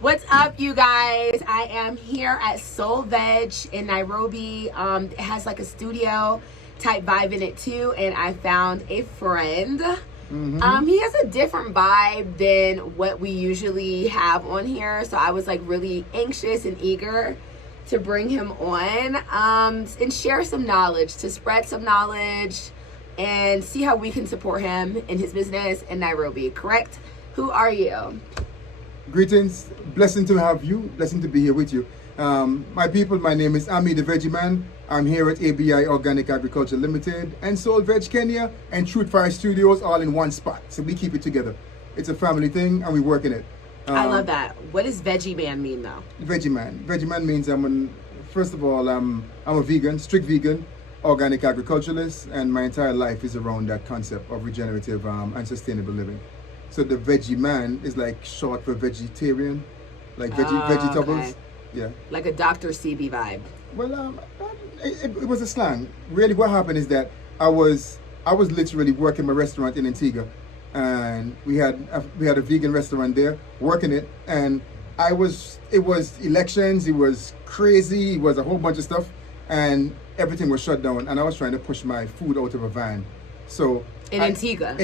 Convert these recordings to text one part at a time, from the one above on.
What's up, you guys? I am here at Soul Veg in Nairobi. It has like a studio type vibe in it too, and I found a friend. He has a different vibe than what we usually have on here, so I was like really anxious and eager to bring him on and share some knowledge, to spread some knowledge and see how we can support him in his business in Nairobi. Correct? Who are you? Greetings, blessing to have you, blessing to be here with you. My people, my name is Ami the Veggie Man. I'm here at ABI Organic Agriculture Limited and Soul Veg Kenya and Truth Fire Studios all in one spot. So we keep it together. It's a family thing and we work in it. I love that. What does Veggie Man mean though? Veggie Man. Veggie Man means first of all, I'm a vegan, strict vegan, organic agriculturalist, and my entire life is around that concept of regenerative and sustainable living. So the Veggie Man is like short for vegetarian, like vegetables. Okay. Yeah. Like a Dr. CB vibe. Well, it was a slang. Really, what happened is that I was literally working my restaurant in Antigua, and we had a vegan restaurant there, working it, and it was elections, it was crazy, it was a whole bunch of stuff, and everything was shut down, and I was trying to push my food out of a van. So In Antigua.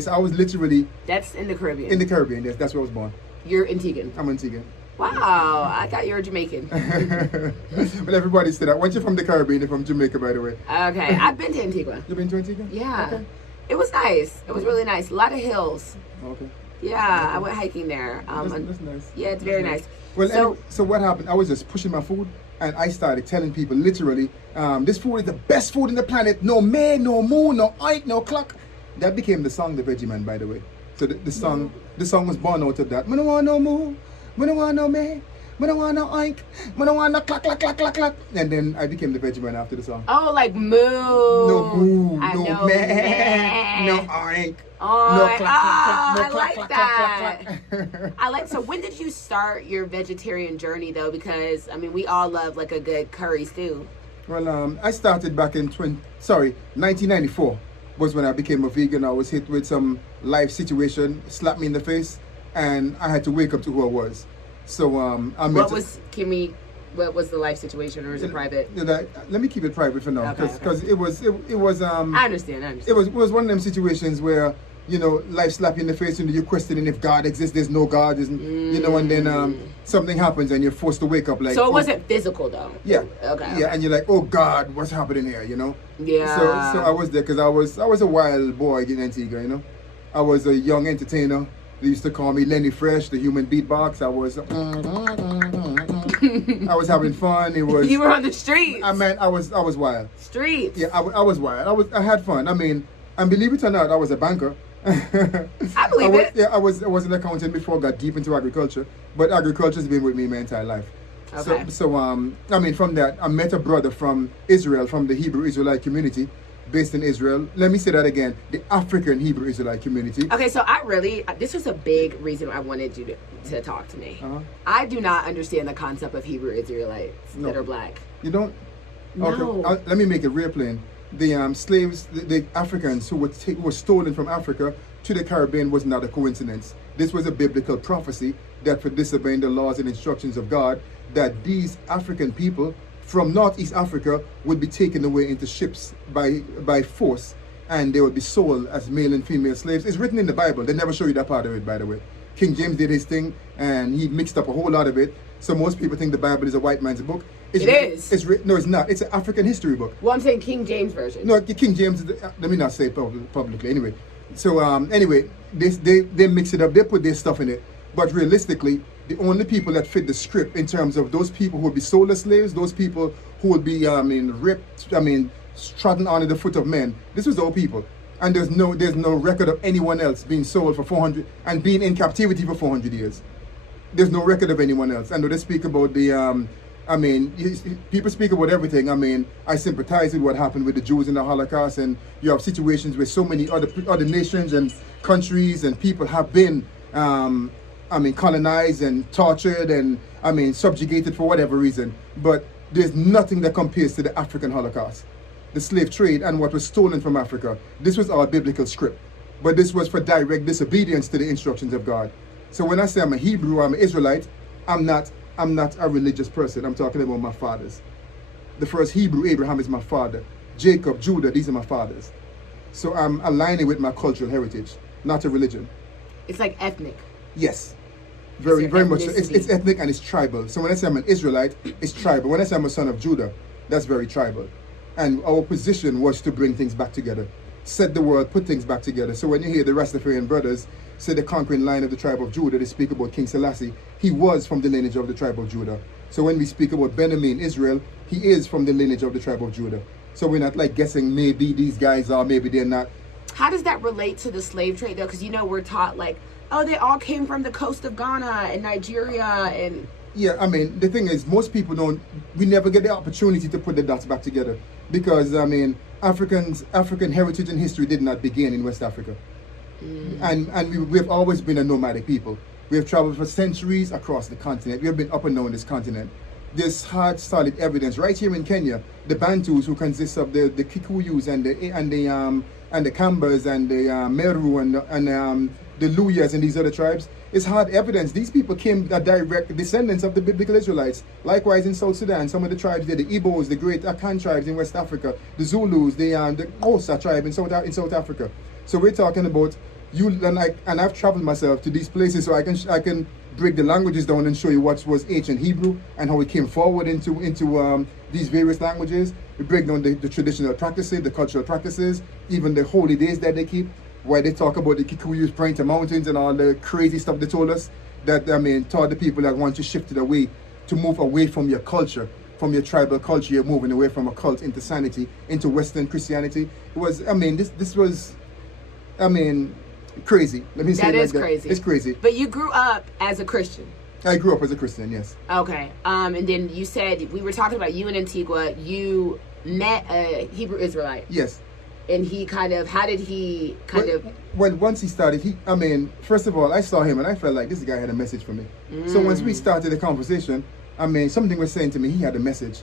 So I was literally... That's in the Caribbean. In the Caribbean, yes. That's where I was born. You're Antiguan. I'm Antiguan. Wow. I thought you were Jamaican. Well, everybody said that. Once you're from the Caribbean, you're from Jamaica, by the way. Okay. I've been to Antigua. You've been to Antigua? Yeah. Okay. It was nice. It was really nice. A lot of hills. Okay. Yeah. I went hiking there. That's nice. Yeah, it's very nice. Well, so what happened? I was just pushing my food, and I started telling people literally, this food is the best food on the planet. No May, no moon, no oink, no clock. That became the song, The Veggie Man, by the way. So the song was born out of that. I don't want no moo, I don't want no May, I don't want no oink, I don't want no clock, clock, clock, clock, clock. And then I became the Veggie Man after the song. Oh, like moo. No moo, I no know, May, no oink. Oh, no clock, clock, no I clock, like clock, that. clock, clock, I like. So when did you start your vegetarian journey though? Because I mean, we all love like a good curry stew. Well, I started back in 1994 was when I became a vegan. I was hit with some life situation, slapped me in the face, and I had to wake up to who I was. So What was the life situation, or is it private? Let me keep it private for now, because okay. it was. I understand. It was one of them situations where, you know, life slap you in the face and you're questioning if God exists. There's no God, you know, and then something happens and you're forced to wake up like. So it wasn't physical though. Yeah. Okay. Yeah, and you're like, oh God, what's happening here? You know. Yeah. So I was there because I was a wild boy in Antigua. You know, I was a young entertainer. They used to call me Lenny Fresh, the human beatbox. I was. I was having fun. It was. You were on the streets. I mean, I was wild. Streets. Yeah, I was wild. I had fun. I mean, and believe it or not, I was a banker. I believe it. Yeah, I was an accountant before I got deep into agriculture. But agriculture has been with me my entire life. Okay. So I mean, from that, I met a brother from Israel, from the Hebrew Israelite community, based in Israel. Let me say that again, the African Hebrew Israelite community. Okay, so this was a big reason I wanted you to talk to me. Uh-huh. I do not understand the concept of Hebrew Israelites that are black. You don't? No. Okay, let me make it real plain. The slaves, the Africans who were stolen from Africa to the Caribbean was not a coincidence. This was a biblical prophecy that for disobeying the laws and instructions of God, that these African people from Northeast Africa would be taken away into ships by force, and they would be sold as male and female slaves. It's written in the Bible. They never show you that part of it, by the way. King James did his thing, and he mixed up a whole lot of it. So most people think the Bible is a white man's book. It is. It's written. No, it's not. It's an African history book. Well, I'm saying King James version. No, King James. Let me not say it publicly. Anyway, so anyway, they mix it up. They put their stuff in it. But realistically, the only people that fit the script in terms of those people who would be sold as slaves, those people who would be ripped, trodden under the foot of men. This was all people, and there's no record of anyone else being sold for 400 and being in captivity for 400 years. There's no record of anyone else. And they speak about the people speak about everything. I mean, I sympathize with what happened with the Jews in the Holocaust, and you have situations where so many other nations and countries and people have been, colonized and tortured and, subjugated for whatever reason. But there's nothing that compares to the African Holocaust, the slave trade and what was stolen from Africa. This was our biblical script, but this was for direct disobedience to the instructions of God. So when I say I'm a Hebrew, I'm an Israelite, I'm not a religious person. I'm talking about my fathers. The first Hebrew, Abraham, is my father. Jacob, Judah, these are my fathers. So I'm aligning with my cultural heritage, not a religion. It's like ethnic. Yes. Very much so. It's ethnic and it's tribal. So when I say I'm an Israelite, it's tribal. When I say I'm a son of Judah, that's very tribal. And our position was to bring things back together. Set the world, put things back together. So when you hear the Rastafarian brothers say the conquering line of the tribe of Judah, they speak about King Selassie. He was from the lineage of the tribe of Judah. So when we speak about Benjamin, Israel, he is from the lineage of the tribe of Judah. So we're not like guessing maybe these guys are, maybe they're not. How does that relate to the slave trade though? Because we're taught like, oh, they all came from the coast of Ghana and Nigeria and... Yeah, I mean, the thing is, most people we never get the opportunity to put the dots back together. Because, I mean, African heritage and history did not begin in West Africa. And we've always been a nomadic people. We have traveled for centuries across the continent. We have been up and down this continent. There's hard, solid evidence right here in Kenya. The Bantus, who consist of the Kikuyus and the Kambas and the Meru and the Luyas and these other tribes, it's hard evidence. These people came direct descendants of the biblical Israelites. Likewise in South Sudan, some of the tribes there, the Igbos, the great Akan tribes in West Africa, the Zulus, the Xhosa tribe in South Africa. So we're talking about you and I've traveled myself to these places, so I can break the languages down and show you what was ancient Hebrew and how we came forward into these various languages. We break down the traditional practices, the cultural practices, even the holy days that they keep. Why they talk about the Kikuyus praying to mountains and all the crazy stuff they told us, that, I mean, taught the people that want to shift it away, to move away from your culture, from your tribal culture. You're moving away from a cult into sanity, into Western Christianity. It was, I mean, this was, I mean, crazy. Let me say that it like is that. Crazy. It's crazy. But you grew up as a Christian. I grew up as a Christian, yes. Okay. And then you said, we were talking about you in Antigua, you met a Hebrew Israelite. Yes. And he how did he Well, once he started, first of all, I saw him and I felt like this guy had a message for me. So once we started the conversation, something was saying to me, he had a message.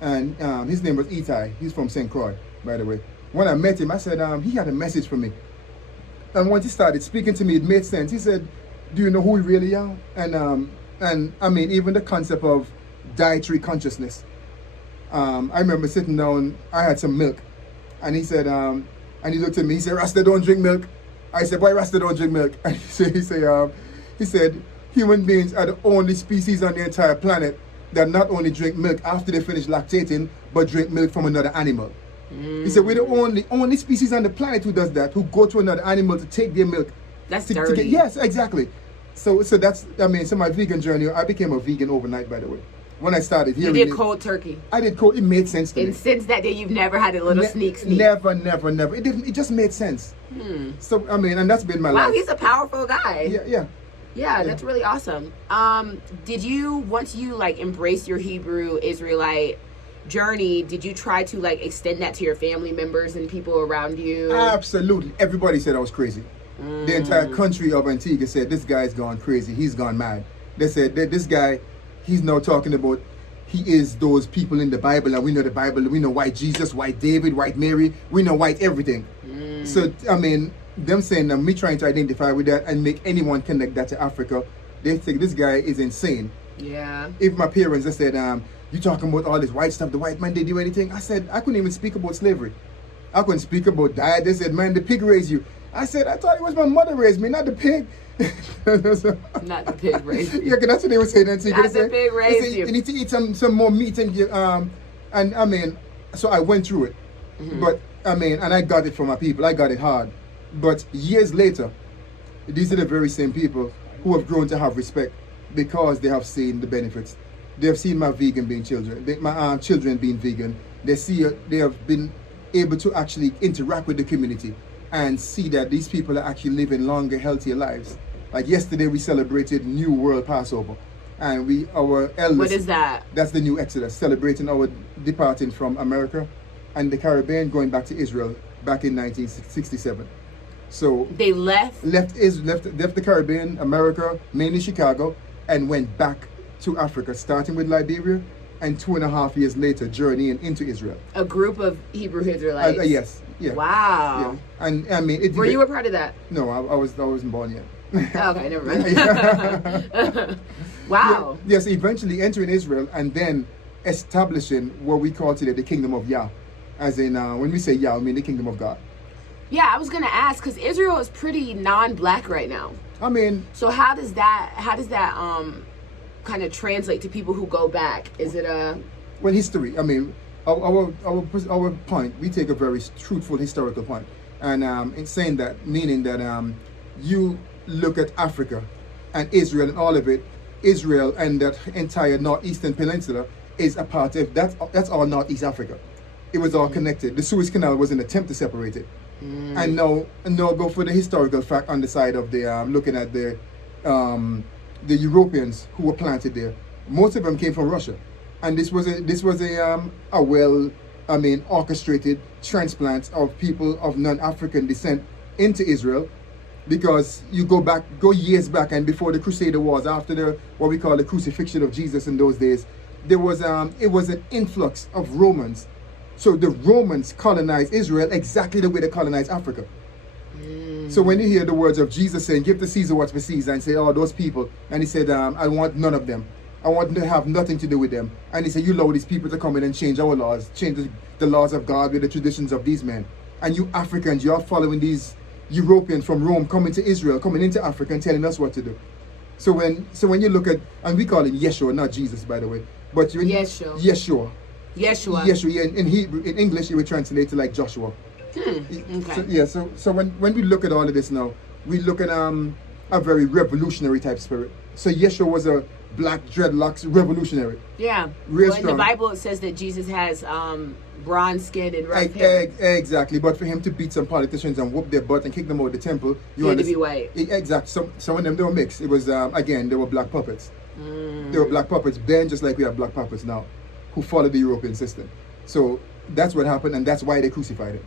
And his name was Itai. He's from St. Croix, by the way. When I met him, I said, he had a message for me. And once he started speaking to me, it made sense. He said, do you know who we really are? And even the concept of dietary consciousness. I remember sitting down, I had some milk. And he said, and he looked at me, he said, Rasta don't drink milk. I said, why Rasta don't drink milk? And he said, human beings are the only species on the entire planet that not only drink milk after they finish lactating, but drink milk from another animal. He said, we're the only species on the planet who does that, who go to another animal to take their milk. That's dirty. Yes, exactly. So that's, so my vegan journey, I became a vegan overnight, by the way. When I started hearing you did cold turkey. I did cold. It made sense to me. And since that day, you've never had a little sneak. Never. It didn't. It just made sense. So and that's been my life. Wow, he's a powerful guy. Yeah, that's really awesome. Did you, once you embrace your Hebrew Israelite journey, did you try to extend that to your family members and people around you? Absolutely. Everybody said I was crazy. The entire country of Antigua said this guy's gone crazy. He's gone mad. They said that this guy. He's now talking about he is those people in the Bible, and we know the Bible. We know white Jesus, white David, white Mary. We know white everything. So, them saying that me trying to identify with that and make anyone connect that to Africa, they think this guy is insane. Yeah. If my parents, they said, you talking about all this white stuff, the white man, they do anything? I said, I couldn't even speak about slavery. I couldn't speak about diet. They said, man, the pig raised you. I said, I thought it was my mother raised me, not the pig. Not the pig raised you. Yeah, that's what they were saying. Not the pig raised you. You need to eat some more meat and so I went through it. But and I got it from my people. I got it hard. But years later, these are the very same people who have grown to have respect because they have seen the benefits. They have seen my children being vegan. They have been able to actually interact with the community and see that these people are actually living longer, healthier lives. Like yesterday, we celebrated New World Passover, and our elders. What is that? That's the new Exodus, celebrating our departing from America and the Caribbean, going back to Israel back in 1967. So they left the Caribbean, America, mainly Chicago, and went back to Africa, starting with Liberia, and 2.5 years later, journeying into Israel. A group of Hebrew Israelites. Yes. Yeah. Wow. Yeah. And were you a part of that? No, I wasn't born yet. Okay, never mind. Wow. Yes, eventually entering Israel and then establishing what we call today the kingdom of Yah. As in, when we say Yah, I mean the kingdom of God. Yeah, I was gonna ask because Israel is pretty non-black right now. I mean, so how does that kind of translate to people who go back? Is it a well, history? I mean, our point, we take a very truthful historical point, and in saying that, meaning that you look at Africa and Israel and all of it, Israel and that entire northeastern peninsula is a part of that's all Northeast Africa. It was all connected. The Suez Canal was an attempt to separate it. And now go for the historical fact on the side of the looking at the Europeans who were planted there. Most of them came from Russia, and this was a orchestrated transplant of people of non-African descent into Israel, because you go years back, and before the Crusader Wars, after what we call the crucifixion of Jesus in those days, there was it was an influx of Romans. So the Romans colonized Israel exactly the way they colonized Africa. So when you hear the words of Jesus saying, "Give to Caesar what's for Caesar," and say, "Oh, those people," and he said, "I want none of them. I want to have nothing to do with them." And he said, "You allow these people to come in and change our laws, change the laws of God with the traditions of these men. And you Africans, you are following these Europeans from Rome coming to Israel, coming into Africa and telling us what to do." So when you look at, and we call him Yeshua, not Jesus, by the way, but Yeshua. Yeah, in Hebrew, in English, it would translate to like Joshua. Okay. So when we look at all of this now, we look at a very revolutionary type spirit. So Yeshua was a black dreadlocks revolutionary. Yeah. Real strong. In the Bible, it says that Jesus has bronze skin and red hair. Exactly. But for him to beat some politicians and whoop their butt and kick them out of the temple, he had to be white. Exactly. Some of them, they were mixed. It was again, they were black puppets. They were black puppets then, just like we have black puppets now, who follow the European system. So that's what happened, and that's why they crucified him.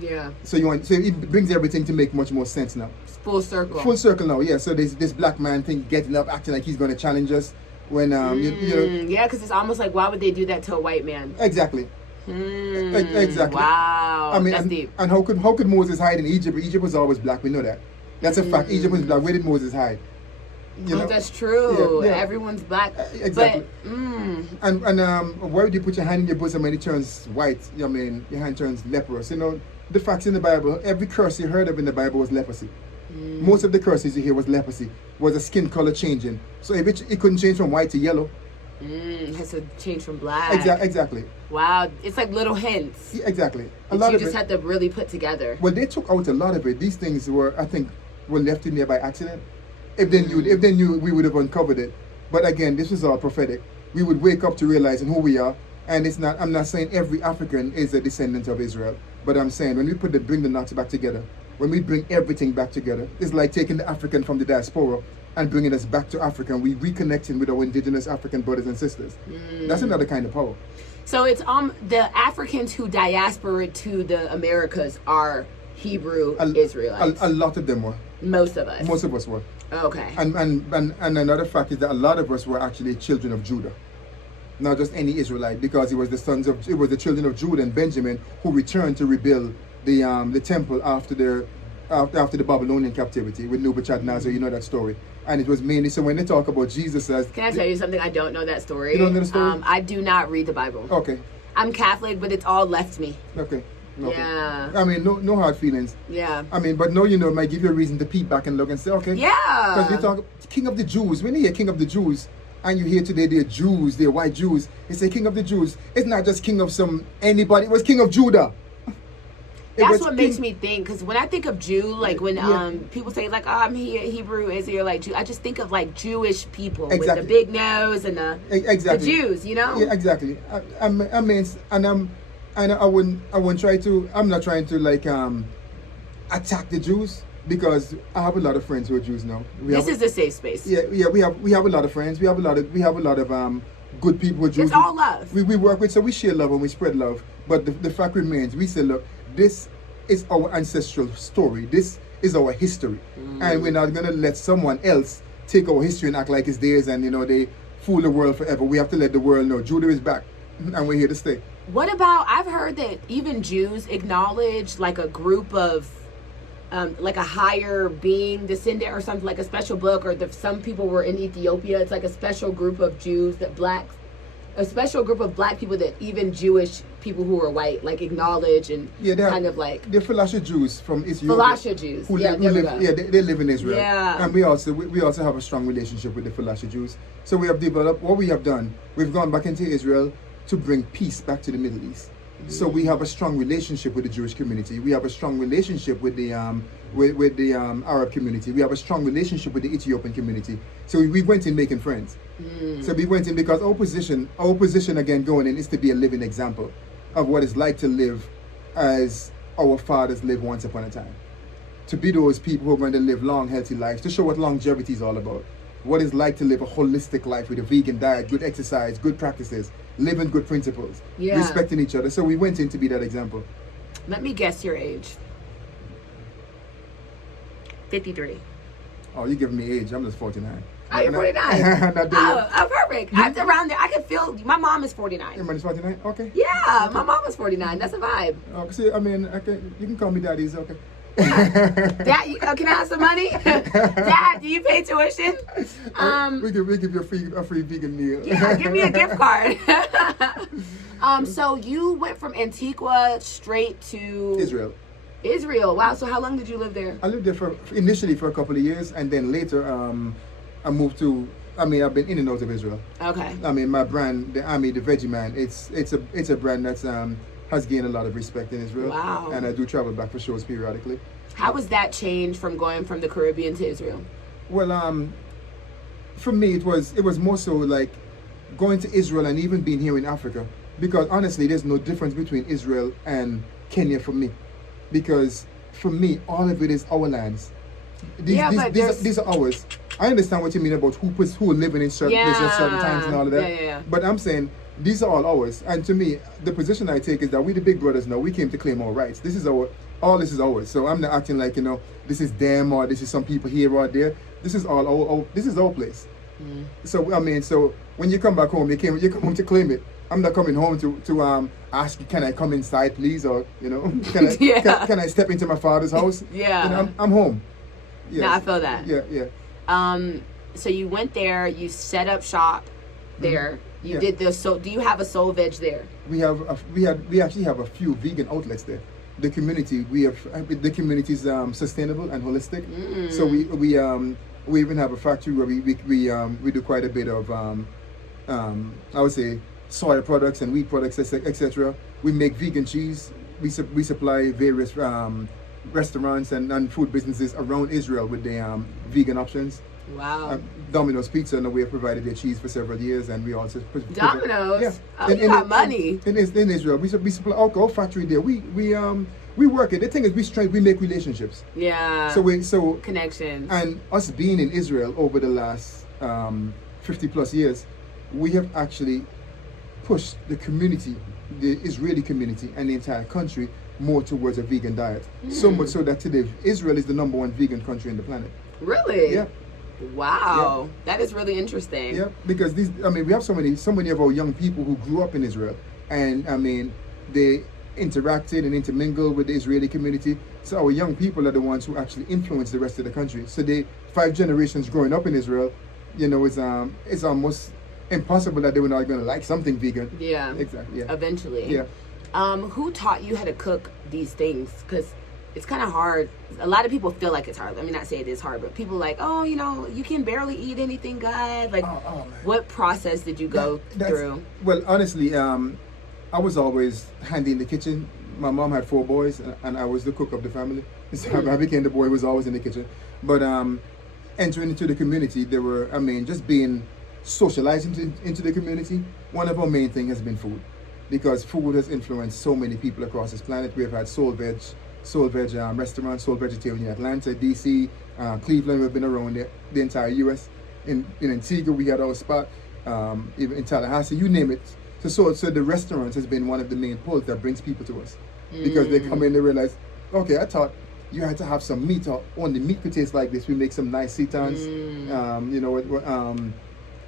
Yeah. So it brings everything to make much more sense now. It's full circle. Full circle now, yeah. So this black man thing getting up, acting like he's going to challenge us when you know. Yeah, because it's almost like, why would they do that to a white man? Exactly. Exactly. Wow. I mean, that's deep. And how could Moses hide in Egypt? Egypt was always black. We know that. That's a fact. Egypt was black. Where did Moses hide? You know? That's true. Yeah. Everyone's black. Exactly. But, and why would you put your hand in your bosom and it turns white? I mean, your hand turns leprous. You know, the facts in the Bible, every curse you heard of in the Bible was leprosy. Most of the curses you hear was leprosy, was a skin color changing. So if it couldn't change from white to yellow. It has to change from black. Exactly. Wow. It's like little hints. Yeah, exactly. You just had to really put together. Well, they took out a lot of it. These things were left in there by accident. If they knew, we would have uncovered it. But again, this was all prophetic. We would wake up to realizing who we are. And I'm not saying every African is a descendant of Israel. But I'm saying when we bring the knots back together, when we bring everything back together, it's like taking the African from the diaspora and bringing us back to Africa, and we reconnecting with our indigenous African brothers and sisters. That's another kind of power. So it's the Africans who diaspora to the Americas are Hebrew Israelites. A lot of them were. Most of us. Most of us were. Okay. And another fact is that a lot of us were actually children of Judah, not just any Israelite, because it was the children of Judah and Benjamin who returned to rebuild the temple after the Babylonian captivity with Nebuchadnezzar. You know that story. And it was mainly, so when they talk about Jesus as... Can I tell you something? I don't know that story. You don't know the story? I do not read the Bible. Okay. I'm Catholic, but it's all left me. Okay. Yeah. I mean, no hard feelings. Yeah. I mean, but no, it might give you a reason to peek back and look and say, okay. Yeah. Because we talk King of the Jews. When you hear King of the Jews, and you hear today they're Jews, they're white Jews, they say King of the Jews. It's not just King of anybody. It was King of Judah. That's what makes me think, because when I think of Jew, like when people say like, "Oh, I'm Hebrew, Israelite, Jew," I just think of like Jewish people with the big nose and the Jews, you know? Yeah, exactly. I mean, and I wouldn't try to. I'm not trying to like attack the Jews, because I have a lot of friends who are Jews now. This is a safe space. Yeah. We have a lot of friends. We have a lot of good people who are Jews. It's all love. We work with, so we share love and we spread love. But the fact remains, we say, look, this is our ancestral story. This is our history, and we're not gonna let someone else take our history and act like it's theirs, and they fool the world forever. We have to let the world know Judah is back, and we're here to stay. What about, I've heard that even Jews acknowledge like a group of like a higher being descendant or something, like a special book, or some people were in Ethiopia. It's like a special group of Jews a special group of black people that even Jewish people who are white like acknowledge and kind of like the Falasha Jews from Ethiopia. Falasha Jews, they live in Israel. Yeah, and we also have a strong relationship with the Falasha Jews. So we have developed what we have done. We've gone back into Israel to bring peace back to the Middle East. So we have a strong relationship with the Jewish community. We have a strong relationship with the Arab community. We have a strong relationship with the Ethiopian community. So we went in making friends. So we went in because our position again going in is to be a living example of what it's like to live as our fathers lived once upon a time. To be those people who are going to live long, healthy lives, to show what longevity is all about. What it's like to live a holistic life with a vegan diet, good exercise, good practices, living good principles, respecting each other. So we went in to be that example. Let me guess your age. 53. Oh, you're giving me age. I'm just 49. Oh, you're 49. Perfect. That's around there. I can feel, my mom is 49. Your mom is 49? Okay. Yeah, my mom is 49. That's a vibe. See, I mean, you can call me daddy. It's okay. Dad, can I have some money? Dad, do you pay tuition? We give you a free vegan meal. Yeah, give me a gift card. So you went from Antigua straight to Israel. Wow. So how long did you live there? I lived there initially for a couple of years, and then later I moved to. I've been in and out of Israel. Okay. My brand, the Veggie Man. It's a brand that's has gained a lot of respect in Israel. Wow. And I do travel back for shows periodically. How was that change from going from the Caribbean to Israel? Well, for me, it was more so like going to Israel and even being here in Africa. Because honestly, there's no difference between Israel and Kenya for me. Because for me, all of it is our lands. These are ours. I understand what you mean about who are living in certain places at certain times and all of that. Yeah. But I'm saying these are all ours. And to me, the position I take is that we the big brothers now, we came to claim our rights. All this is ours. So I'm not acting like, this is them or this is some people here or there. This is this is our place. So so when you come back home, you come home to claim it. I'm not coming home to ask you, can I come inside please, or can I step into my father's house? Yeah. I'm home. Yes. No, I feel that. Yeah. So you went there, you set up shop there. You did this. So do you have a Soul Veg there? We actually have a few vegan outlets there. The community is sustainable and holistic. So we even have a factory where we do quite a bit of I would say soy products and wheat products, etc. We make vegan cheese. We supply various restaurants and food businesses around Israel with the vegan options. Wow. Domino's Pizza, we have provided their cheese for several years, and we also Domino's. Yeah. Oh, you got money. In Israel, we supply our factory there. We work it. The thing is, we make relationships. Yeah. So connections. And us being in Israel over the last 50 plus years, we have actually pushed the community, the Israeli community, and the entire country more towards a vegan diet. So much so that today Israel is the #1 vegan country on the planet. Really? Yeah. Wow. Yeah. That is really interesting. Yeah, because we have so many of our young people who grew up in Israel, and they interacted and intermingled with the Israeli community. So our young people are the ones who actually influence the rest of the country. So 5 generations growing up in Israel, it's almost impossible that they were not going to like something vegan. Yeah. Exactly. Yeah. Eventually. Yeah. Who taught you how to cook these things? Because it's kind of hard. A lot of people feel like it's hard. Let me not say it is hard, but people like, you can barely eat anything good. Like, what process did you go through? Well, honestly, I was always handy in the kitchen. My mom had 4 boys, and I was the cook of the family. So I became the boy who was always in the kitchen. But entering into the community, there were, just being socialized into the community. One of our main things has been food, because food has influenced so many people across this planet. We have had Soul Veg restaurants, Soul Vegetarian in Atlanta, DC, Cleveland. We've been around the entire U.S. In Antigua, we had our spot. Even in Tallahassee, you name it. So the restaurants has been one of the main pulls that brings people to us, because they come in, they realize, okay, I thought you had to have some meat, or only meat could taste like this. We make some nice sitans,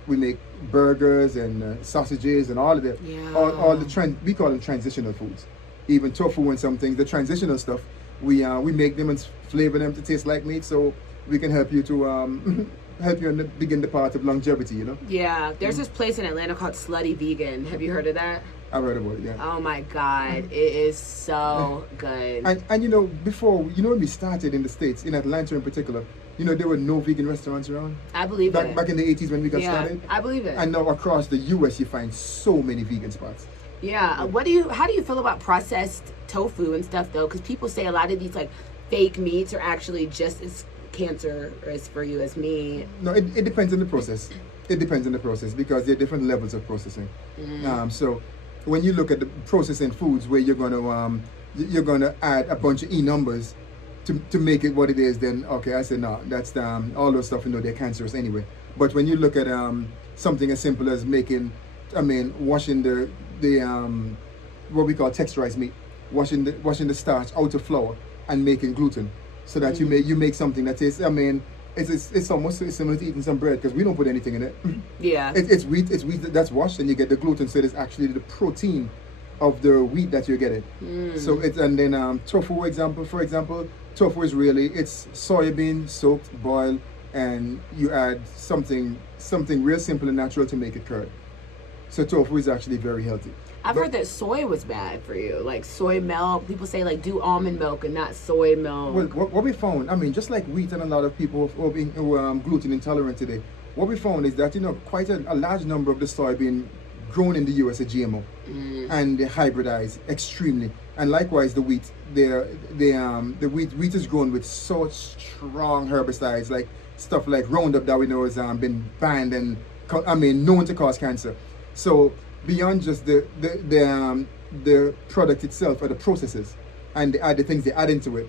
we make burgers and sausages and all of that. Yeah. All the we call them transitional foods. Even tofu and some things, the transitional stuff, We make them and flavor them to taste like meat, so we can help you to help you begin the path of longevity. You know. Yeah, there's this place in Atlanta called Slutty Vegan. Have you heard of that? I've heard about it. Yeah. Oh my God, it is so good. And you know, before, you know, when we started in the States, in Atlanta in particular, you know, there were no vegan restaurants around. I believe it. Back in the 80s when we got Yeah, started. I believe it. And now across the US you find so many vegan spots. Yeah. How do you feel about processed tofu and stuff though? Because people say a lot of these like fake meats are actually just as cancerous for you as meat. No, it depends on the process. It depends on the process because there are different levels of processing. So when you look at the processing foods where you're gonna add a bunch of numbers to make it what it is, then okay, I say no, that's all those stuff, you know, they're cancerous anyway. But when you look at something as simple as washing the what we call texturized meat, washing the starch out of flour and making gluten, so that you make something that tastes. It's almost similar to eating some bread because we don't put anything in it. Yeah. It's wheat that's washed, and you get the gluten, so it's actually the protein of the wheat that you're getting. So tofu, for example, tofu is it's soybean soaked, boiled, and you add something real simple and natural to make it curd. So tofu is actually very healthy. I've heard that soy was bad for you, like soy milk. People say like do almond milk and not soy milk. Well, what we found, just like wheat and a lot of people who are gluten intolerant today, what we found is that, you know, quite a large number of the soybean grown in the US are GMO, and they hybridize extremely. And likewise the wheat, the wheat is grown with such strong herbicides, like stuff like Roundup that we know has been banned and known to cause cancer. So beyond just the product itself or the processes and the things they add into it,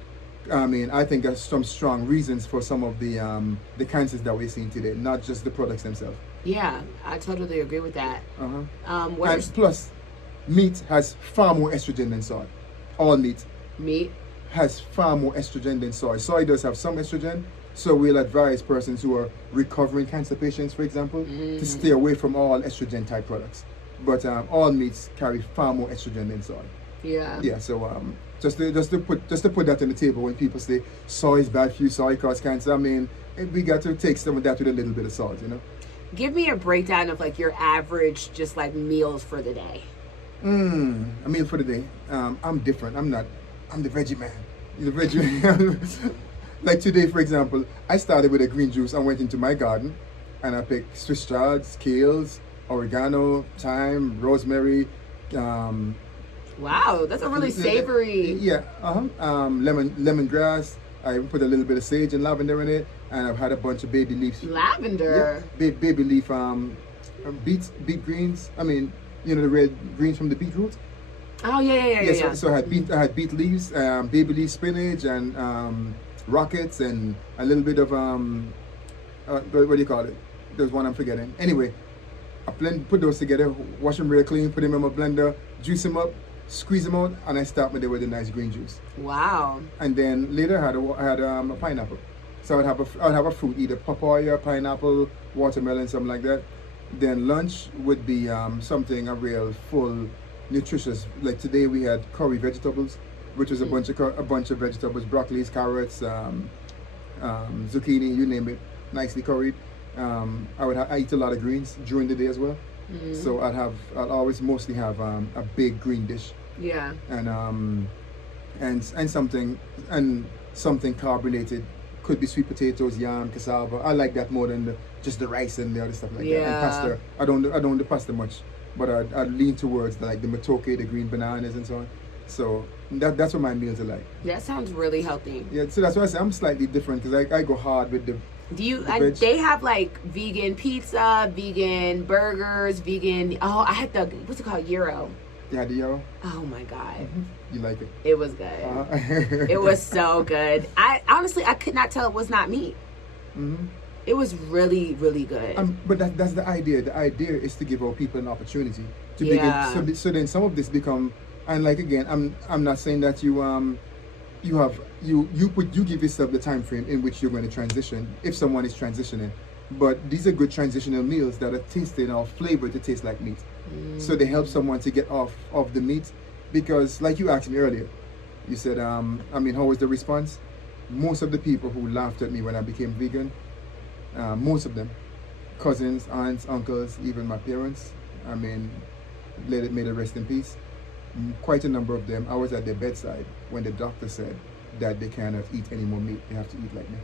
I think there's some strong reasons for some of the cancers that we're seeing today, not just the products themselves. Yeah, I totally agree with that. Plus, meat has far more estrogen than soy. All meat has far more estrogen than soy. Soy does have some estrogen, so we'll advise persons who are recovering cancer patients, for example, to stay away from all estrogen type products. But all meats carry far more estrogen than soy. Yeah. Yeah. So just to put that on the table when people say soy is bad for you, soy causes cancer. We got to take some of that with a little bit of salt, you know. Give me a breakdown of like your average, just like meals for the day. A meal for the day. I'm different. I'm the veggie man. The veggie man. Like today, for example, I started with a green juice. I went into my garden and I picked Swiss chard, kales, oregano, thyme, rosemary. Wow, that's a really savory. Yeah. Lemongrass. I put a little bit of sage and lavender in it, and I've had a bunch of baby leaves. Lavender. Yeah, baby leaf beet greens. You know, the red greens from the beetroot. Oh yeah. So I had beet leaves, baby leaf spinach, and rockets, and a little bit of what do you call it? There's one I'm forgetting. Anyway, I put those together, wash them real clean, put them in my blender, juice them up, squeeze them out, and I start my day with a nice green juice. Wow. And then later I had a pineapple. So I'd have a fruit, either papaya, pineapple, watermelon, something like that. Then lunch would be something a real full, nutritious. Like today we had curry vegetables, which was a bunch of vegetables, broccoli, carrots, zucchini, you name it, nicely curried. I eat a lot of greens during the day as well. So I'll always mostly have a big green dish. Yeah. And something carb related. Could be sweet potatoes, yam, cassava. I like that more than just the rice and the other stuff like that. And pasta. I don't do pasta much, but I lean towards the matoke, the green bananas and so on. So that's what my meals are like. That sounds really healthy. Yeah, so that's why I say I'm slightly different because I go hard with the. They have like vegan pizza, vegan burgers, vegan. Oh, I had what's it called, gyro. Yeah, the gyro. Oh my God. You like it? It was good. It was so good. I honestly could not tell it was not meat. It was really, really good. But that's the idea. The idea is to give our people an opportunity to begin. So then some of this become, and like again, I'm not saying that you give yourself the time frame in which you're going to transition if someone is transitioning. But these are good transitional meals that are tasted or flavored to taste like meat. So they help someone to get off of the meat, because like you asked me earlier, You said, how was the response? Most of the people who laughed at me when I became vegan, most of them, cousins, aunts, uncles, even my parents, may they rest in peace. Quite a number of them, I was at their bedside when the doctor said that they cannot eat any more meat. They have to eat like me.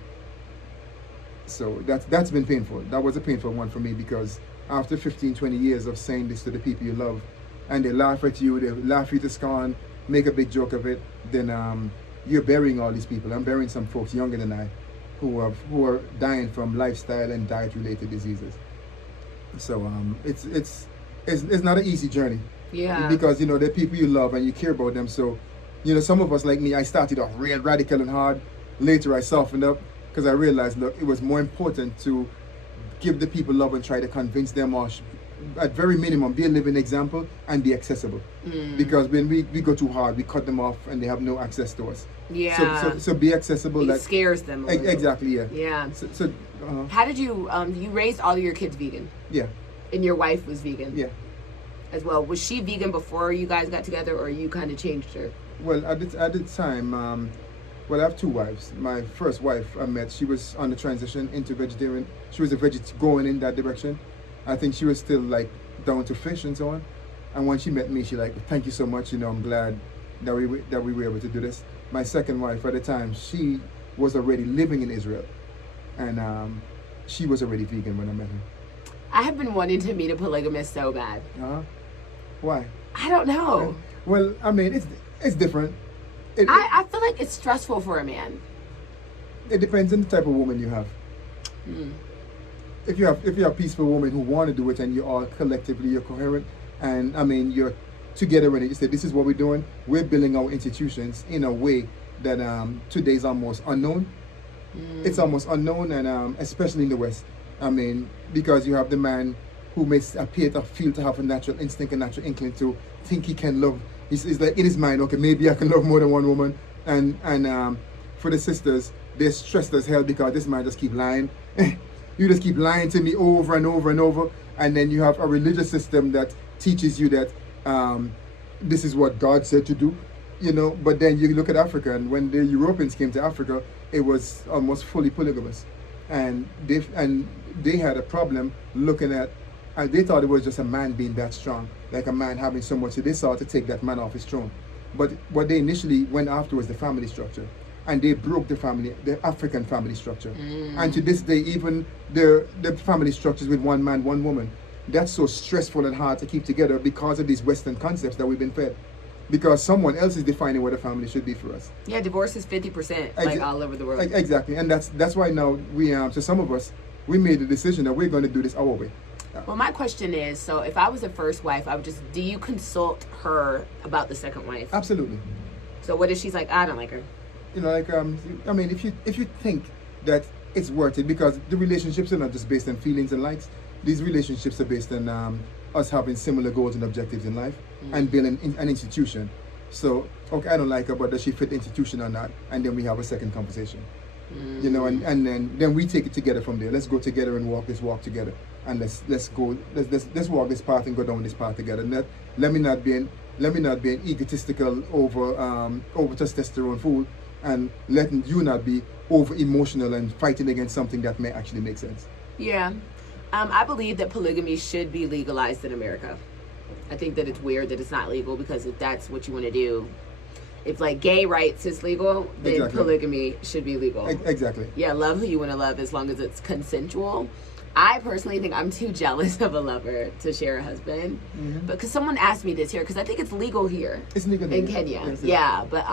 So that's been painful. That was a painful one for me, because after 15, 20 years of saying this to the people you love, and they laugh at you, they laugh you to scorn, make a big joke of it, then you're burying all these people. I'm burying some folks younger than I who are dying from lifestyle and diet related diseases. So it's not an easy journey. Yeah. Because they're people you love and you care about them. So some of us, like me, I started off real radical and hard. Later I softened up, because I realized, look, it was more important to give the people love and try to convince them, or at very minimum be a living example and be accessible. Because when we go too hard, we cut them off and they have no access to us. Yeah. So be accessible. It scares them. Exactly. Yeah. Yeah. So how did you you raised all of your kids vegan? Yeah. And your wife was vegan. Yeah. As well. Was she vegan before you guys got together, or you kind of changed her? Well, at the time, well, I have two wives. My first wife I met, she was on the transition into vegetarian. She was a vegetarian going in that direction. I think she was still like down to fish and so on. And when she met me, she like, thank you so much. I'm glad that we were able to do this. My second wife at the time, she was already living in Israel, and she was already vegan when I met her. I have been wanting to meet a polygamist so bad. Why? I don't know. Well, it's different. I feel like it's stressful for a man. It depends on the type of woman you have. If you have peaceful women who want to do it, and you are collectively, you're coherent, and you're together in it. You say, this is what we're doing. We're building our institutions in a way that today is almost unknown. It's almost unknown, and especially in the West. Because you have the man who may appear to feel to have a natural instinct, a natural inkling to think he can love. He's like in his mind, okay, maybe I can love more than one woman. And for the sisters, they're stressed as hell because this man just keep lying. You just keep lying to me over and over and over. And then you have a religious system that teaches you that this is what God said to do, But then you look at Africa, and when the Europeans came to Africa, it was almost fully polygamous, and they had a problem looking at. And they thought it was just a man being that strong, like a man having so much. So they sought to take that man off his throne. But what they initially went after was the family structure. And they broke the African family structure. And to this day, even the family structures with one man, one woman, that's so stressful and hard to keep together because of these Western concepts that we've been fed. Because someone else is defining what a family should be for us. Yeah, divorce is 50%, like all over the world. Exactly. And that's why now so some of us, we made the decision that we're going to do this our way. Well, my question is, so if I was a first wife, do you consult her about the second wife? Absolutely. So what if she's like, I don't like her? If you think that it's worth it, because the relationships are not just based on feelings and likes. These relationships are based on us having similar goals and objectives in life and building an institution. So, okay, I don't like her, but does she fit the institution or not? And then we have a second conversation. And then we take it together from there. Let's go together and walk this walk together. And let's walk this path and go down this path together. And let me not be an egotistical over testosterone fool, and letting you not be over emotional and fighting against something that may actually make sense. Yeah. I believe that polygamy should be legalized in America. I think that it's weird that it's not legal, because if that's what you want to do, if like gay rights is legal, then polygamy should be legal. Exactly. Yeah, love who you want to love as long as it's consensual. I personally think I'm too jealous of a lover to share a husband. But because someone asked me this here, because I think it's legal here. It's legal in Kenya. Yeah, but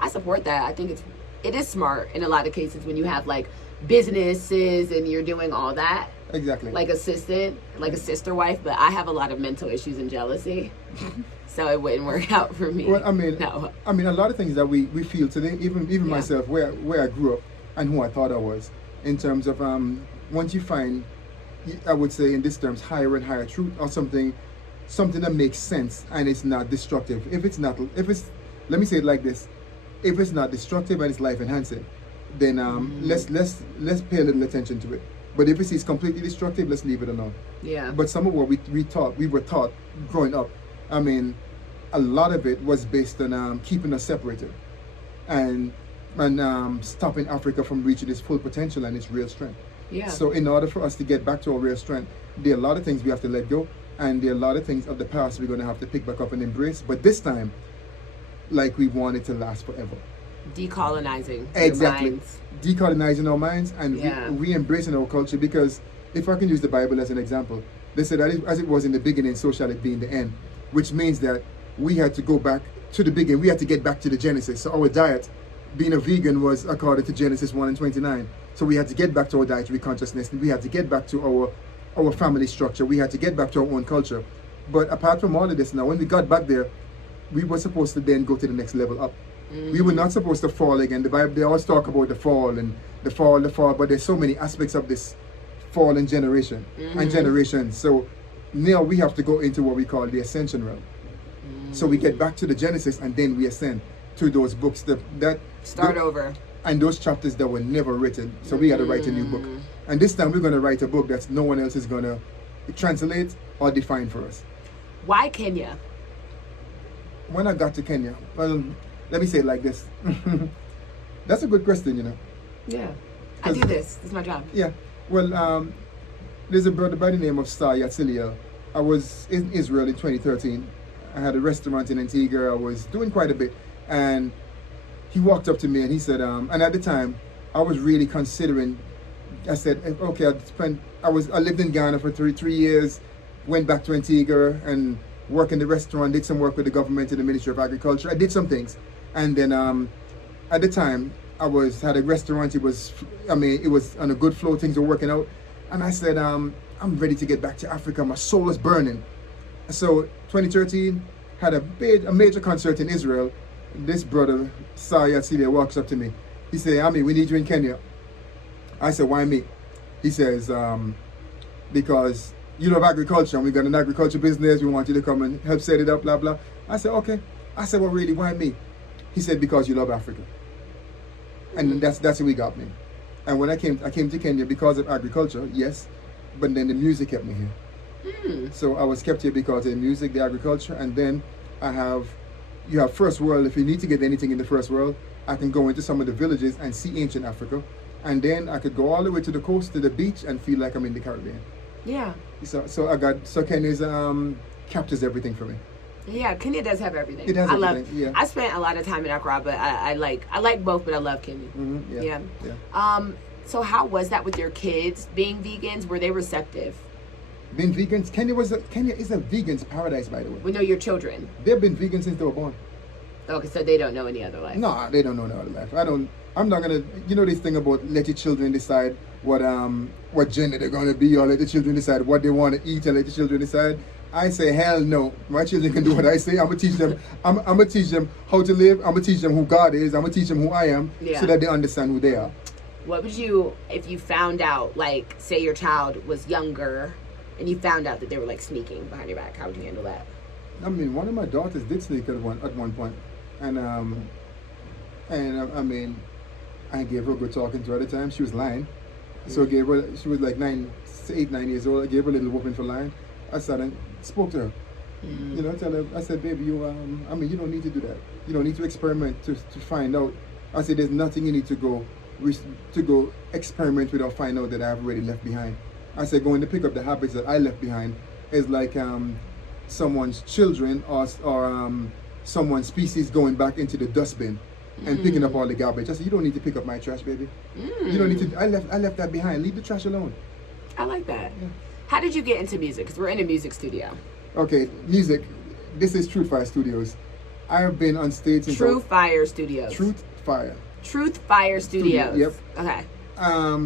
I support that. I think it is smart in a lot of cases when you have like businesses and you're doing all that. Exactly. Like assistant, like a sister wife, but I have a lot of mental issues and jealousy. So it wouldn't work out for me. Well, no. A lot of things that we feel today, even myself, where I grew up and who I thought I was, in terms of once you find, I would say in this terms, higher and higher truth, or something that makes sense and it's not destructive. Let me say it like this: if it's not destructive and it's life enhancing, then let's pay a little attention to it. But if it's completely destructive, let's leave it alone. Yeah. But some of what we were taught growing up, a lot of it was based on keeping us separated and stopping Africa from reaching its full potential and its real strength. Yeah. So in order for us to get back to our real strength, there are a lot of things we have to let go, and there are a lot of things of the past we're going to have to pick back up and embrace. But this time, like we want it to last forever. Decolonizing. Exactly. Your minds. Decolonizing our minds and Yeah. re-embracing our culture. Because if I can use the Bible as an example, they said that as it was in the beginning, so shall it be in the end. Which means that we had to go back to the beginning. We had to get back to the Genesis. So our diet, being a vegan, was according to Genesis 1:29. So we had to get back to our dietary consciousness. We had to get back to our family structure. We had to get back to our own culture. But apart from all of this now, when we got back there, we were supposed to then go to the next level up. We were not supposed to fall again. The Bible, they always talk about the fall and the fall, but there's so many aspects of this fallen generation and generations. So now we have to go into what we call the ascension realm. So we get back to the Genesis and then we ascend to those books that Start over. and those chapters that were never written. So we got to write a new book. And this time we're going to write a book that no one else is going to translate or define for us. Why Kenya? When I got to Kenya, well, let me say it like this. That's a good question, you know. Yeah. I do this. This is my job. Yeah. Well, there's a brother by the name of Star Yatsiliel. I was in Israel in 2013. I had a restaurant in Antigua. I was doing quite a bit. And he walked up to me and he said, and at the time, I was really considering, I said, okay, I lived in Ghana for three years, went back to Antigua and worked in the restaurant, did some work with the government in the Ministry of Agriculture. I did some things. And then at the time, had a restaurant. It was on a good flow. Things were working out. And I said, I'm ready to get back to Africa. My soul is burning. So 2013, had a major concert in Israel. This brother, Saya Tsilia, walks up to me. He said, Ami, we need you in Kenya. I said, why me? He says, because you love agriculture and we got an agriculture business. We want you to come and help set it up, blah, blah. I said, okay. I said, well, really, why me? He said, because you love Africa. And that's what we got me. And when I came to Kenya because of agriculture, yes, but then the music kept me here. So I was kept here because of the music, the agriculture, and then you have first world. If you need to get anything in the first world, I can go into some of the villages and see ancient Africa, and then I could go all the way to the coast, to the beach, and feel like I'm in the Caribbean. Yeah. So Kenya's captures everything for me. Yeah, Kenya does have everything. It has everything. Yeah. I spent a lot of time in Accra, but I like both, but I love Kenya. Yeah. So how was that with your kids being vegans? Were they receptive? Being vegans, Kenya is a vegan's paradise, by the way. We know your children. They've been vegan since they were born. Okay, so they don't know any other life. No, they don't know no other life. I'm not gonna. You know this thing about let your children decide what gender they're gonna be, or let the children decide what they want to eat, and let the children decide. I say hell no. My children can do what I say. I'm gonna teach them. I'm gonna teach them how to live. I'm gonna teach them who God is. I'm gonna teach them who I am, so that they understand who they are. What would you, if you found out, like, say your child was younger, and you found out that they were like sneaking behind your back? How would you handle that? I mean, one of my daughters did sneak at one point, and I mean, I gave her a good talking to her at the time. She was lying, so she was like 9 years old. I gave her a little whooping for lying. I sat and spoke to her. You know, tell her. I said, baby, you don't need to do that. You don't need to experiment to find out. I said, there's nothing you need to go experiment with or find out that I've already left behind. I said, going to pick up the habits that I left behind is like someone's children or someone's species going back into the dustbin and picking up all the garbage. I said, you don't need to pick up my trash, baby. You don't need to. I left that behind. Leave the trash alone. I like that. Yeah. How did you get into music? Because we're in a music studio. Okay, music. This is Truth Fire Studios. I have been on stage since Truth Fire Studios. Truth Fire. Truth Fire Studios. Yep. Okay.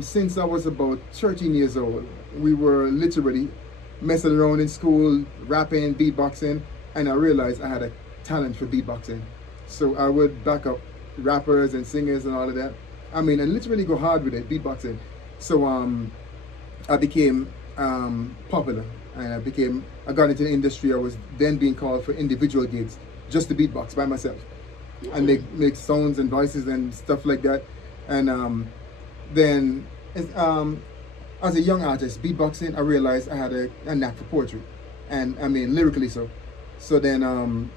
Since I was about 13 years old, we were literally messing around in school, rapping, beatboxing, and I realized I had a talent for beatboxing. So I would back up rappers and singers and all of that. I mean, I literally go hard with it, beatboxing. So I became popular, and I got into the industry. I was then being called for individual gigs, just to beatbox by myself, and make sounds and voices and stuff like that. And then as a young artist, beatboxing, I realized I had a knack for poetry, and I mean lyrically so. So then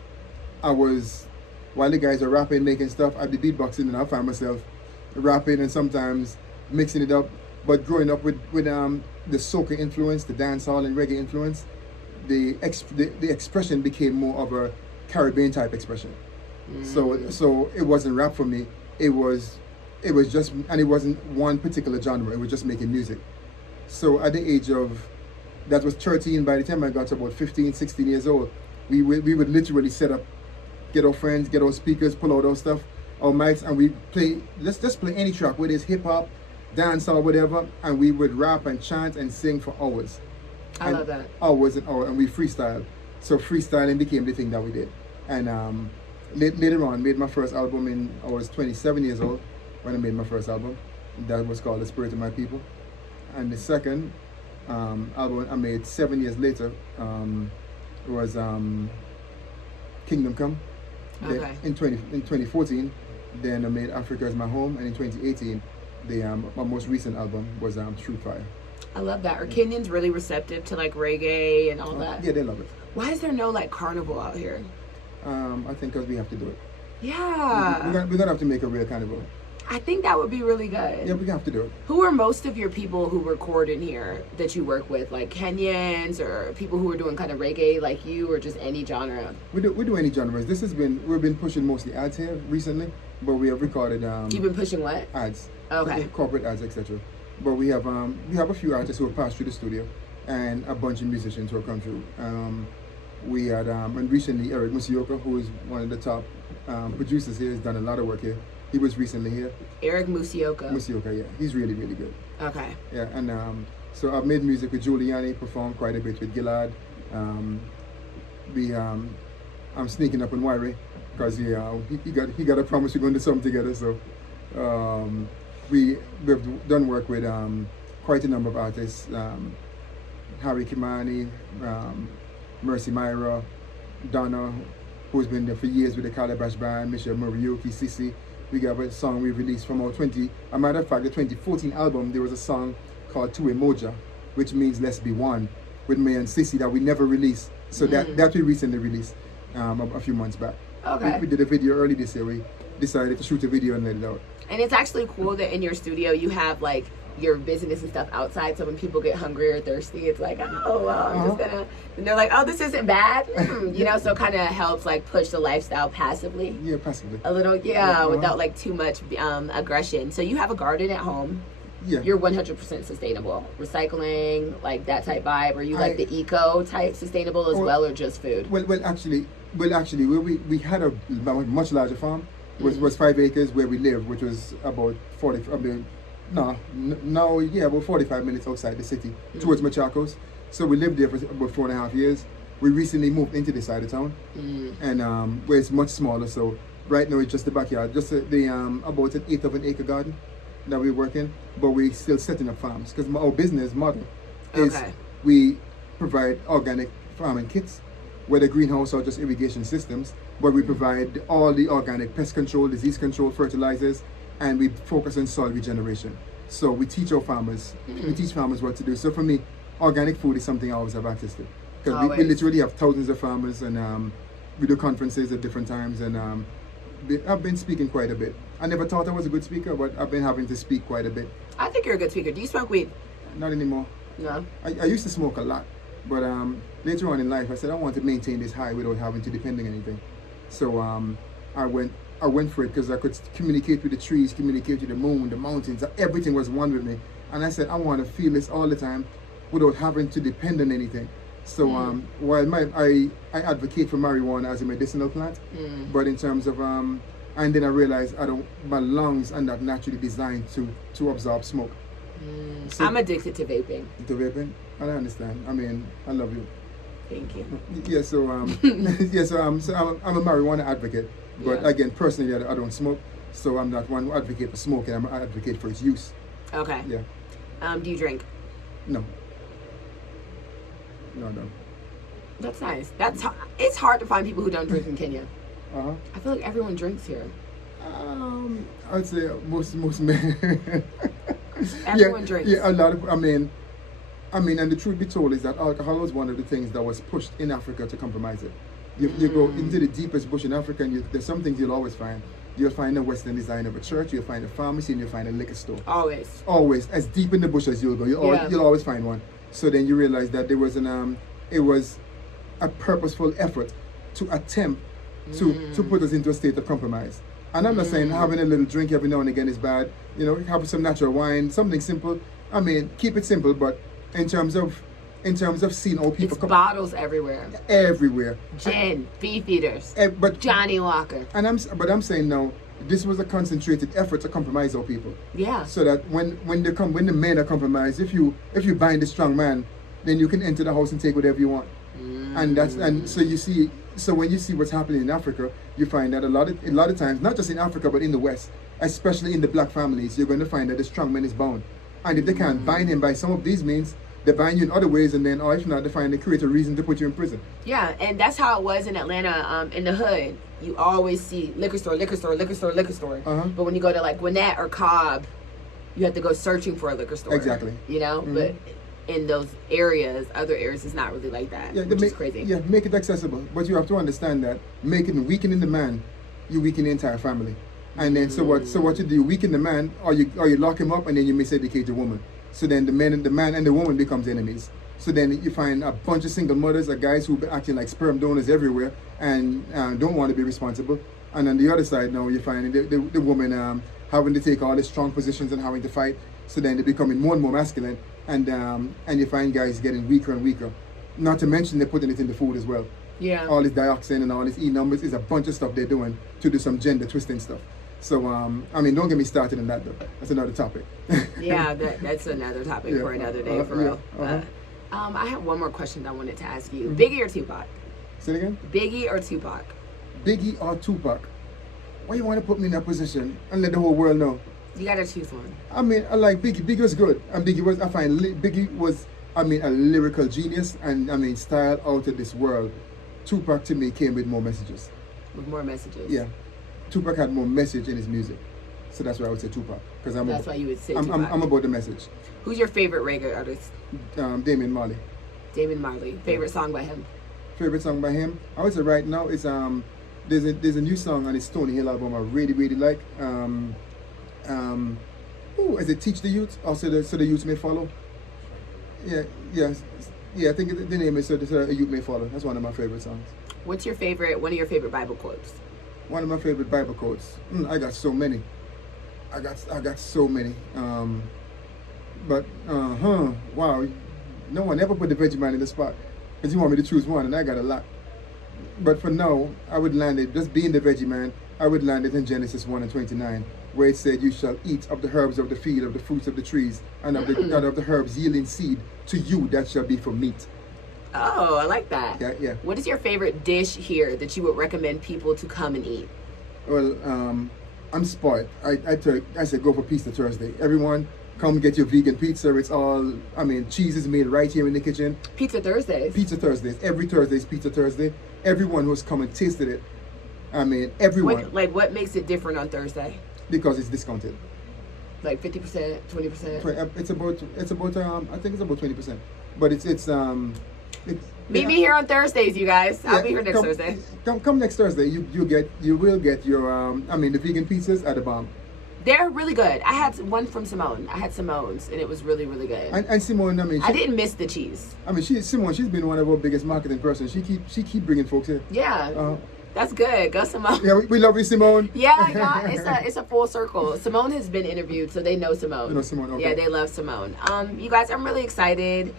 while the guys are rapping, making stuff, I'd be beatboxing, and I find myself rapping and sometimes mixing it up. But growing up with the soca influence, the dancehall and reggae influence, the expression became more of a Caribbean type expression. So it wasn't rap for me. It was just, and it wasn't one particular genre. It was just making music. So at the age of, that was 13, by the time I got to about 15, 16 years old, we would literally set up, get our friends, get our speakers, pull out our stuff, our mics, and we play, let's just play any track, whether it's hip hop, dance or whatever, and we would rap and chant and sing for hours. I love that. Hours and hours, and we freestyle. So freestyling became the thing that we did. And later on, made my first album I was 27 years old when I made my first album. That was called The Spirit of My People. And the second album I made 7 years later was Kingdom Come. Okay. In 2014, then I made Africa Is My Home, and in 2018, my most recent album was True Fire. I love that. Are Kenyans really receptive to like reggae and all that? Yeah, they love it. Why is there no like carnival out here? I think because we have to do it. Yeah. We're gonna have to make a real carnival. I think that would be really good. Yeah, we have to do it. Who are most of your people who record in here that you work with? Like Kenyans or people who are doing kind of reggae like you, or just any genre? We do any genres. We've been pushing mostly ads here recently, but we have recorded You've been pushing what? Ads. Okay. Corporate ads, etc. But we have a few artists who have passed through the studio, and a bunch of musicians who have come through. We had and recently Eric Musioka, who is one of the top producers here, has done a lot of work here. He was recently here. Eric Musioka. Musioka, yeah, he's really, really good. Okay. Yeah, and so I've made music with Giuliani, performed quite a bit with Gilad. I'm sneaking up on Wyrie because he got a promise we're going to do something together. So we've done work with quite a number of artists. Harry Kimani, Mercy Myra, Donna, who's been there for years with the Calabash Band, Michelle Muriuki, Sissy. We got a song we released from our a matter of fact, the 2014 album, there was a song called Tue Moja, which means Let's Be One, with me and Sissy that we never released. So that we recently released a few months back. Okay. We did a video early this year. We decided to shoot a video and let it out. And it's actually cool that in your studio you have like your business and stuff outside, so when people get hungry or thirsty, it's like, oh well, I'm just gonna, and they're like, oh, this isn't bad, you know, so it kind of helps like push the lifestyle passively. Yeah, passively. A little, without like too much aggression. So you have a garden at home. Yeah. You're 100% sustainable, recycling, like that type vibe. Or you like the eco type sustainable as well, or just food? Well, actually, we had a much larger farm. Was 5 acres where we live, which was about 40. I mean, about 45 minutes outside the city, towards Machakos. So we lived there for about 4.5 years. We recently moved into this side of town, and where it's much smaller. So right now it's just the backyard, just about an 1/8 of an acre garden that we work in. But we're still setting up farms because our business model is we provide organic farming kits, whether greenhouse or just irrigation systems. But we provide all the organic pest control, disease control, fertilizers, and we focus on soil regeneration. So we teach our farmers, what to do. So for me, organic food is something I always have access to. Because we literally have thousands of farmers, and we do conferences at different times, and I've been speaking quite a bit. I never thought I was a good speaker, but I've been having to speak quite a bit. I think you're a good speaker. Do you smoke weed? Not anymore. No? I used to smoke a lot, but later on in life, I said I want to maintain this high without having to depend on anything. So I went for it because I could communicate with the trees, communicate with the moon, the mountains. Everything was one with me. And I said, I want to feel this all the time without having to depend on anything. So while I advocate for marijuana as a medicinal plant, but in terms of, and then I realized my lungs are not naturally designed to absorb smoke. So, I'm addicted to vaping. To vaping? I understand. I mean, I love you. Thank you. Yeah, so I'm a marijuana advocate, but again, personally, I don't smoke, so I'm not one who advocate for smoking. I'm an advocate for its use. Okay. Yeah. Do you drink? No. That's nice. It's hard to find people who don't drink in Kenya. I feel like everyone drinks here. I'd say most men. Everyone drinks. Yeah, a lot of. I mean, and the truth be told is that alcohol was one of the things that was pushed in Africa to compromise it. You go into the deepest bush in Africa, and there's some things you'll always find. You'll find a Western design of a church, you'll find a pharmacy, and you'll find a liquor store. Always. As deep in the bush as you'll go, you'll always find one. So then you realize that there was it was a purposeful effort to attempt to put us into a state of compromise. And I'm not saying having a little drink every now and again is bad. You know, have some natural wine, something simple. I mean, keep it simple, but in terms of seeing old people, it's bottles everywhere. Everywhere. Gin, Beefeaters, but Johnny Walker. And I'm saying now, this was a concentrated effort to compromise our people. Yeah. So that when the men are compromised, if you bind a strong man, then you can enter the house and take whatever you want. And so you see. So when you see what's happening in Africa, you find that a lot of times, not just in Africa but in the West, especially in the black families, you're going to find that the strong man is bound. And if they can't bind him by some of these means, they bind you in other ways, and then, or if not, they create a reason to put you in prison. Yeah, and that's how it was in Atlanta. In the hood, you always see liquor store. But when you go to like Gwinnett or Cobb, you have to go searching for a liquor store. Exactly. You know, but in those areas, other areas, it's not really like that, which is crazy. Yeah, make it accessible. But you have to understand that weakening the man, you weaken the entire family. And then so what you do, you weaken the man, or you lock him up, and then you miseducate the woman. So then the man and the woman becomes enemies. So then you find a bunch of single mothers or guys who be acting like sperm donors everywhere and don't want to be responsible. And on the other side now, you find the woman having to take all the strong positions and having to fight. So then they're becoming more and more masculine, and you find guys getting weaker and weaker. Not to mention they're putting it in the food as well. Yeah. All this dioxin and all this E numbers is a bunch of stuff they're doing to do some gender twisting stuff. So, I mean, don't get me started on that, though. That's another topic. Yeah, that's another topic for another day, for real. I have one more question I wanted to ask you. Biggie or Tupac? Say it again? Biggie or Tupac? Biggie or Tupac? Why you want to put me in that position and let the whole world know? You got to choose one. I mean, I like Biggie. Biggie was good. And Biggie was, a lyrical genius and, style out of this world. Tupac, to me, came with more messages. With more messages? Yeah. Tupac had more message in his music, so that's why I would say Tupac. That's why you would say Tupac. I'm about the message. Who's your favorite reggae artist? Damian Marley. Damian Marley. Favorite song by him? Favorite song by him? I would say right now it's there's a new song on his Stony Hill album I really like. Is it Teach the Youth? Also so the youth may follow. Yeah. I think the name is so the youth may follow. That's one of my favorite songs. What's one of your favorite Bible quotes? One of my favorite Bible quotes. I got so many. I got so many. Wow. No one ever put the Vegemite in the spot because you want me to choose one, and I got a lot. But for now, I would land it, just being the veggie man, I would land it in Genesis 1:29, where it said, "You shall eat of the herbs of the field, of the fruits of the trees, and of the herbs yielding seed. To you that shall be for meat." Oh, I like that. Yeah. What is your favorite dish here that you would recommend people to come and eat? Well, I'm spoiled. I said go for Pizza Thursday. Everyone, come get your vegan pizza. It's all, cheese is made right here in the kitchen. Pizza Thursdays? Pizza Thursdays. Every Thursday is Pizza Thursday. Everyone who's come and tasted it, everyone. What makes it different on Thursday? Because it's discounted. Like 50%, 20%? It's about I think it's about 20%. But it's Meet me here on Thursdays, you guys. I'll be here next Thursday. Come next Thursday. You will get your the vegan pizzas at the bomb. They're really good. I had one from Simone. I had Simone's, and it was really, really good. And Simone, I didn't miss the cheese. Simone, she's been one of our biggest marketing persons. She keep bringing folks here. Yeah. That's good. Go Simone. Yeah, we love you, Simone. Yeah, it's a full circle. Simone has been interviewed, so they know Simone. You know Simone, okay. Yeah, they love Simone. You guys, I'm really excited.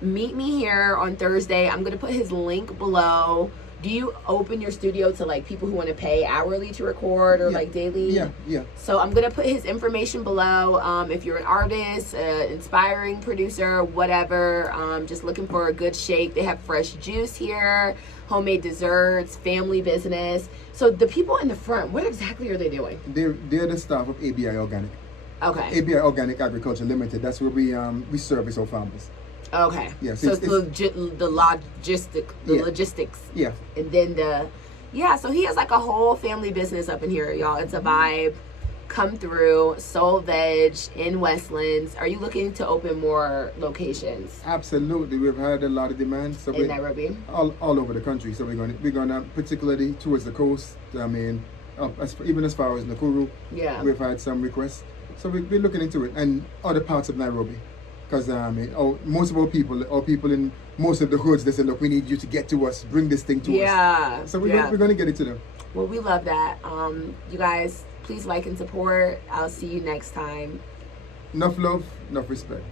Meet me here on Thursday. I'm going to put his link below. Do you open your studio to like people who want to pay hourly to record or like daily? Yeah. So I'm going to put his information below. If you're an artist, inspiring producer, whatever, just looking for a good shake. They have fresh juice here, homemade desserts, family business. So the people in the front, what exactly are they doing? They're the staff of ABI Organic. Okay. ABI Organic Agriculture Limited. That's where we service our farmers. Okay. Yeah, so it's the logistics. Yeah. And then so he has like a whole family business up in here, y'all. It's a vibe. come through. Soul Veg in Westlands. Are you looking to open more locations? Absolutely, we've had a lot of demand. So in Nairobi, all over the country. So we're gonna particularly towards the coast. I mean, even as far as Nakuru. Yeah, we've had some requests. So we're looking into it, and other parts of Nairobi, because most of our people in most of the hoods, they say, look, we need you to get to us, bring this thing to us. So we're going to get it to them. Well, we love that. You guys, please like and support. I'll see you next time. Enough love, enough respect.